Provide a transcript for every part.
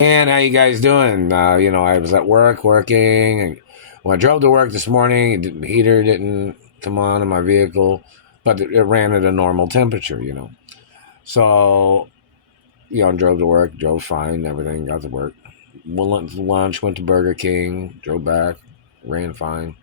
And how you guys doing? I was at work working, and when I drove to work this morning, the heater didn't come on in my vehicle, but it ran at a normal temperature. So I drove to work, drove fine, everything, got to work. Went to lunch, went to Burger King, drove back, ran fine.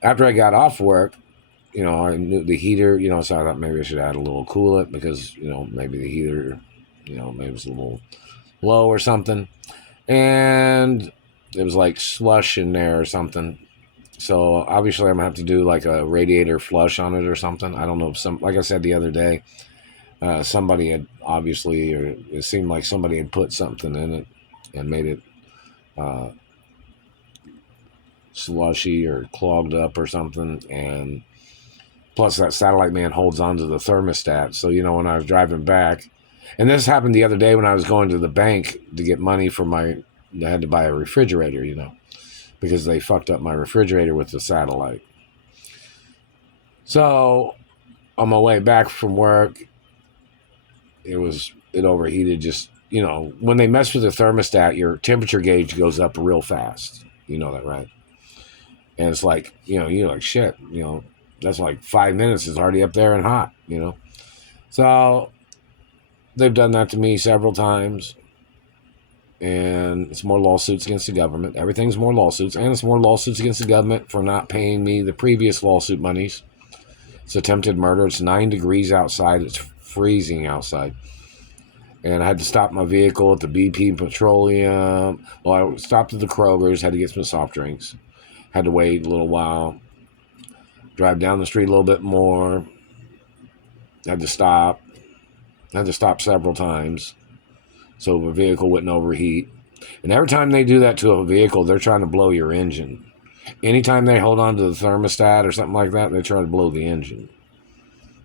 After I got off work, I knew the heater, so I thought maybe I should add a little coolant because maybe the heater, maybe it was a little low or something. And it was like slush in there or something. So obviously I'm gonna have to do like a radiator flush on it or something. I don't know if like I said the other day, somebody had obviously, or it seemed like somebody had put something in it and made it uh, slushy or clogged up or something. And plus that satellite man holds onto the thermostat. So when I was driving back, and this happened the other day when I was going to the bank to get money for I had to buy a refrigerator, because they fucked up my refrigerator with the satellite. So on my way back from work, it overheated. Just when they mess with the thermostat, your temperature gauge goes up real fast. You know that, right? And it's like you're like shit. That's like 5 minutes. It's already up there and hot. So they've done that to me several times. And it's more lawsuits against the government. Everything's more lawsuits, and it's more lawsuits against the government for not paying me the previous lawsuit monies. It's attempted murder. It's 9 degrees outside. It's freezing outside. And I had to stop my vehicle at the BP Petroleum. Well, I stopped at the Kroger's, had to get some soft drinks. Had to wait a little while. Drive down the street a little bit more. Had to stop. Had to stop several times so the vehicle wouldn't overheat. And every time they do that to a vehicle, they're trying to blow your engine. Anytime they hold on to the thermostat or something like that, they try to blow the engine.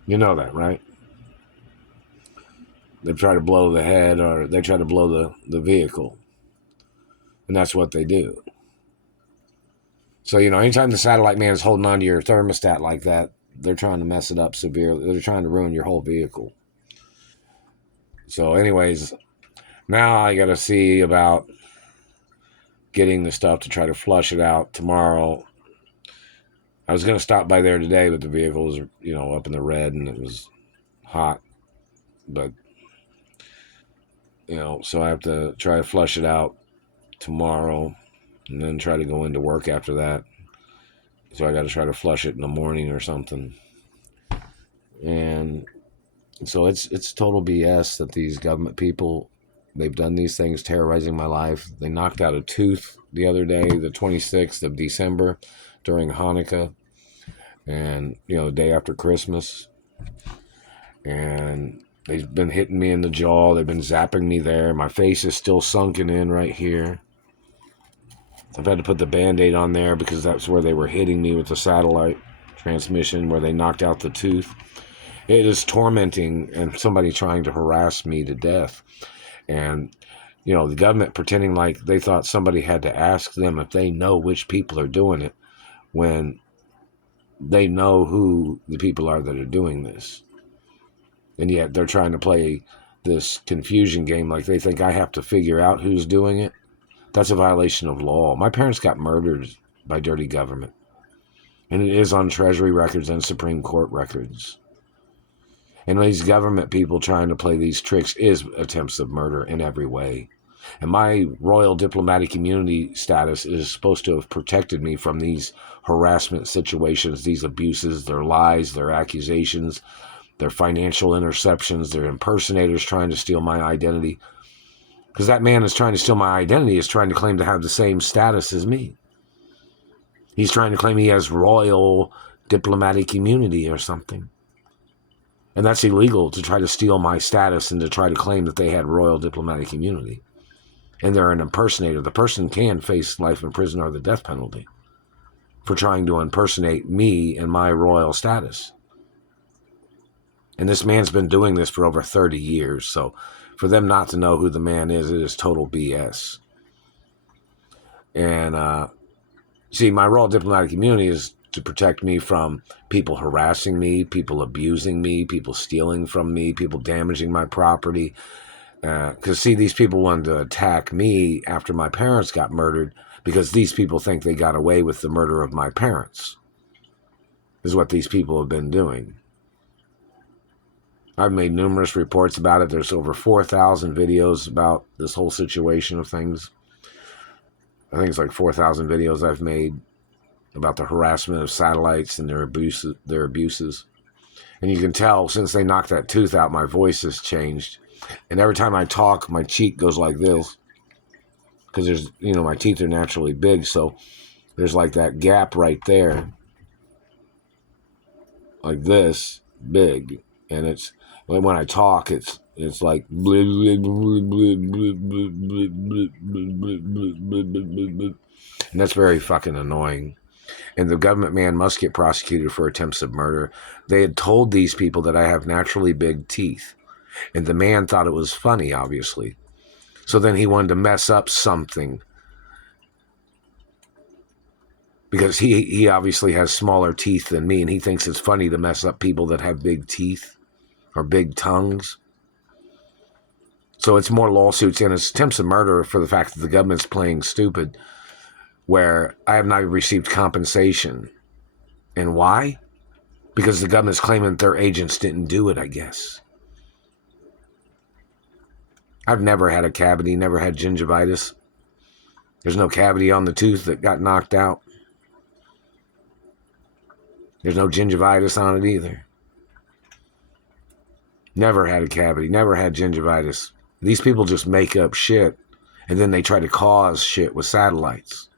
You know that, right? They try to blow the head, or they try to blow the vehicle. And that's what they do. So, anytime the satellite man is holding on to your thermostat like that, they're trying to mess it up severely. They're trying to ruin your whole vehicle. So, anyways, now I got to see about getting the stuff to try to flush it out tomorrow. I was going to stop by there today, but the vehicle was, up in the red and it was hot. But, so I have to try to flush it out tomorrow and then try to go into work after that. So I got to try to flush it in the morning or something. And so it's total BS that these government people, they've done these things, terrorizing my life. They knocked out a tooth the other day, the 26th of December, during Hanukkah, and the day after Christmas. And they've been hitting me in the jaw. They've been zapping me there. My face is still sunken in right here. I've had to put the Band-Aid on there because that's where they were hitting me with the satellite transmission, where they knocked out the tooth. It is tormenting, and somebody trying to harass me to death. And, the government pretending like they thought somebody had to ask them if they know which people are doing it, when they know who the people are that are doing this. And yet they're trying to play this confusion game like they think I have to figure out who's doing it. That's a violation of law. My parents got murdered by dirty government. And it is on Treasury records and Supreme Court records. And these government people trying to play these tricks is attempts of murder in every way. And my royal diplomatic immunity status is supposed to have protected me from these harassment situations, these abuses, their lies, their accusations, their financial interceptions, their impersonators trying to steal my identity. Because that man is trying to steal my identity, is trying to claim to have the same status as me. He's trying to claim he has royal diplomatic immunity or something. And that's illegal, to try to steal my status and to try to claim that they had royal diplomatic immunity. And they're an impersonator. The person can face life in prison or the death penalty for trying to impersonate me and my royal status. And this man's been doing this for over 30 years. So for them not to know who the man is, it is total BS. And see, my royal diplomatic immunity is to protect me from people harassing me, people abusing me, people stealing from me, people damaging my property. Because, see, these people wanted to attack me after my parents got murdered because these people think they got away with the murder of my parents, is what these people have been doing. I've made numerous reports about it. There's over 4,000 videos about this whole situation of things. I think it's like 4,000 videos I've made about the harassment of satellites and their abuses. And you can tell since they knocked that tooth out, my voice has changed. And every time I talk, my cheek goes like this. Because there's, my teeth are naturally big. So there's like that gap right there. Like this, big. And it's, when I talk, it's like, and that's very fucking annoying. And the government man must get prosecuted for attempts of murder. They had told these people that I have naturally big teeth. And the man thought it was funny, obviously. So then he wanted to mess up something. Because he obviously has smaller teeth than me, and he thinks it's funny to mess up people that have big teeth or big tongues. So it's more lawsuits, and it's attempts of murder for the fact that the government's playing stupid, where I have not received compensation. And why? Because the government's claiming their agents didn't do it, I guess. I've never had a cavity, never had gingivitis. There's no cavity on the tooth that got knocked out. There's no gingivitis on it either. Never had a cavity, never had gingivitis. These people just make up shit, and then they try to cause shit with satellites.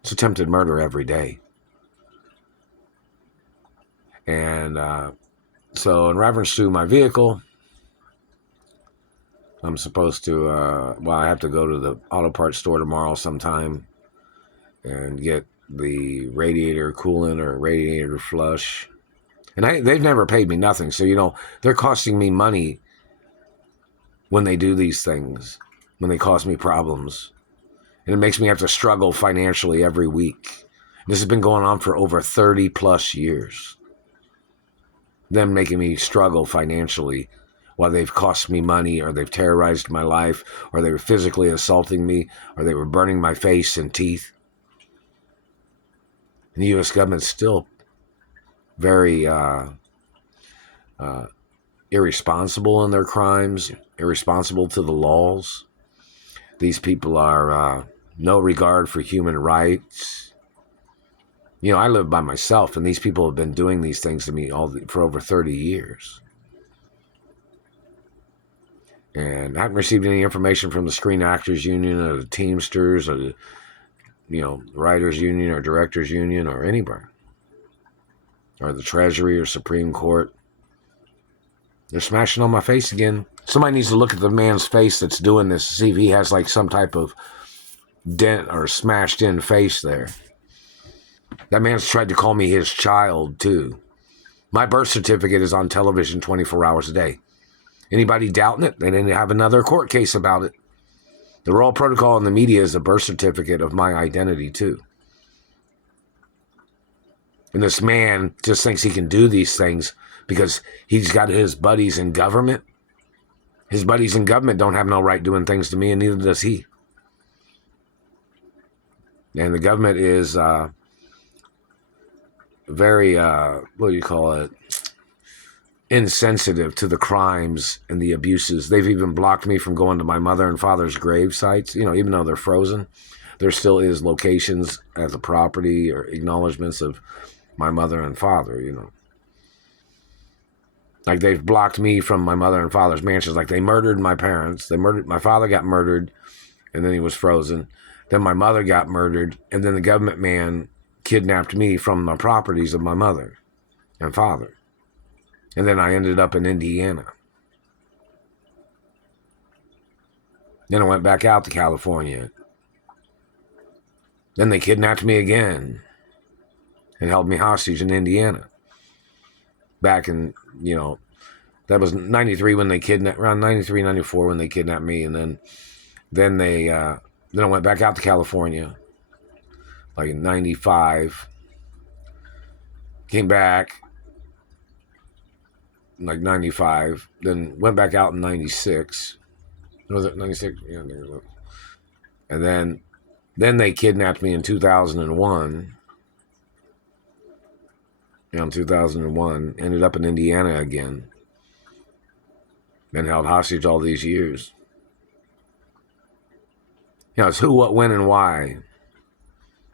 It's attempted murder every day. And so in reference to my vehicle, I'm supposed to, I have to go to the auto parts store tomorrow sometime and get the radiator coolant or radiator flush. And they've never paid me nothing. So, they're costing me money when they do these things, when they cause me problems. And it makes me have to struggle financially every week. This has been going on for over 30 plus years. Them making me struggle financially while they've cost me money, or they've terrorized my life, or they were physically assaulting me, or they were burning my face and teeth. And the U.S. government's still very irresponsible in their crimes, irresponsible to the laws. These people are no regard for human rights. I live by myself, and these people have been doing these things to me for over 30 years. And I haven't received any information from the Screen Actors Union or the Teamsters or the, Writers Union or Directors Union or anybody. Or the Treasury or Supreme Court. They're smashing on my face again. Somebody needs to look at the man's face that's doing this to see if he has like some type of dent or smashed in face there. That man's tried to call me his child too. My birth certificate is on television 24 hours a day. Anybody doubting it? They didn't have another court case about it. The Royal Protocol in the media is a birth certificate of my identity too. And this man just thinks he can do these things because he's got his buddies in government. His buddies in government don't have no right doing things to me, and neither does he. And the government is very, insensitive to the crimes and the abuses. They've even blocked me from going to my mother and father's grave sites. Even though they're frozen, there still is locations as a property or acknowledgments of my mother and father, Like they've blocked me from my mother and father's mansions. Like they murdered my parents. My father got murdered, and then he was frozen. Then my mother got murdered, and then the government man kidnapped me from the properties of my mother and father. And then I ended up in Indiana. Then I went back out to California. Then they kidnapped me again and held me hostage in Indiana. Back in, that was 93 when they kidnapped, around 93, 94 when they kidnapped me. And then I went back out to California, like in 95. Came back, like 95. Then went back out in 96. Was it 96? Yeah. And then they kidnapped me in 2001. In 2001, ended up in Indiana again. Been held hostage all these years. It's who, what, when, and why.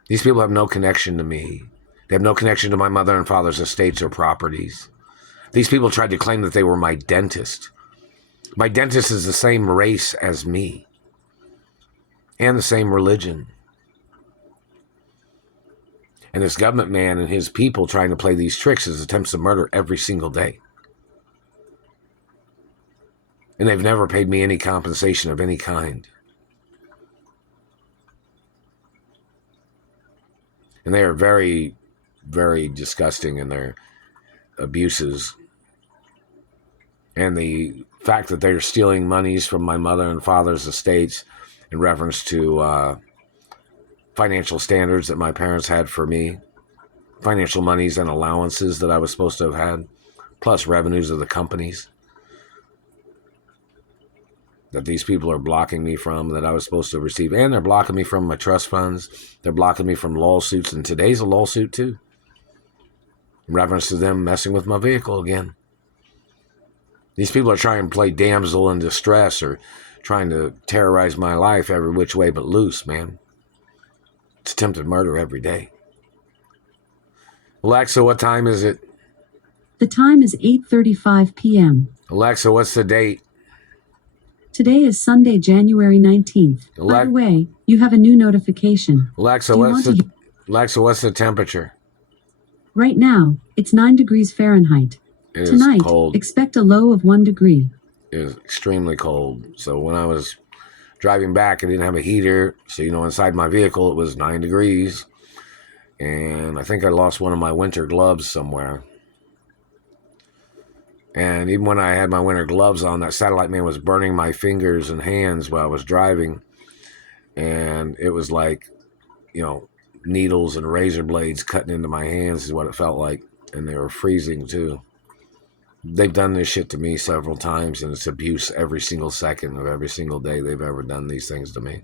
These people have no connection to me. They have no connection to my mother and father's estates or properties. These people tried to claim that they were my dentist. My dentist is the same race as me and the same religion. And this government man and his people trying to play these tricks as attempts to murder every single day. And they've never paid me any compensation of any kind. And they are very, very disgusting in their abuses. And the fact that they're stealing monies from my mother and father's estates in reference to financial standards that my parents had for me, financial monies and allowances that I was supposed to have had, plus revenues of the companies that these people are blocking me from, that I was supposed to receive. And they're blocking me from my trust funds. They're blocking me from lawsuits. And today's a lawsuit too, in reference to them messing with my vehicle again. These people are trying to play damsel in distress or trying to terrorize my life every which way but loose, man. It's attempted murder every day. Alexa, what time is it? The time is 8:35 p.m. Alexa, what's the date? Today is Sunday, January 19th. By the way, you have a new notification. Alexa, what's the temperature? Right now, it's 9 degrees Fahrenheit. Tonight, cold. Expect a low of 1 degree. It is extremely cold. So when I was driving back, I didn't have a heater. So, inside my vehicle, it was 9 degrees. And I think I lost one of my winter gloves somewhere. And even when I had my winter gloves on, that satellite man was burning my fingers and hands while I was driving. And it was like, needles and razor blades cutting into my hands is what it felt like. And they were freezing too. They've done this shit to me several times, and it's abuse every single second of every single day they've ever done these things to me.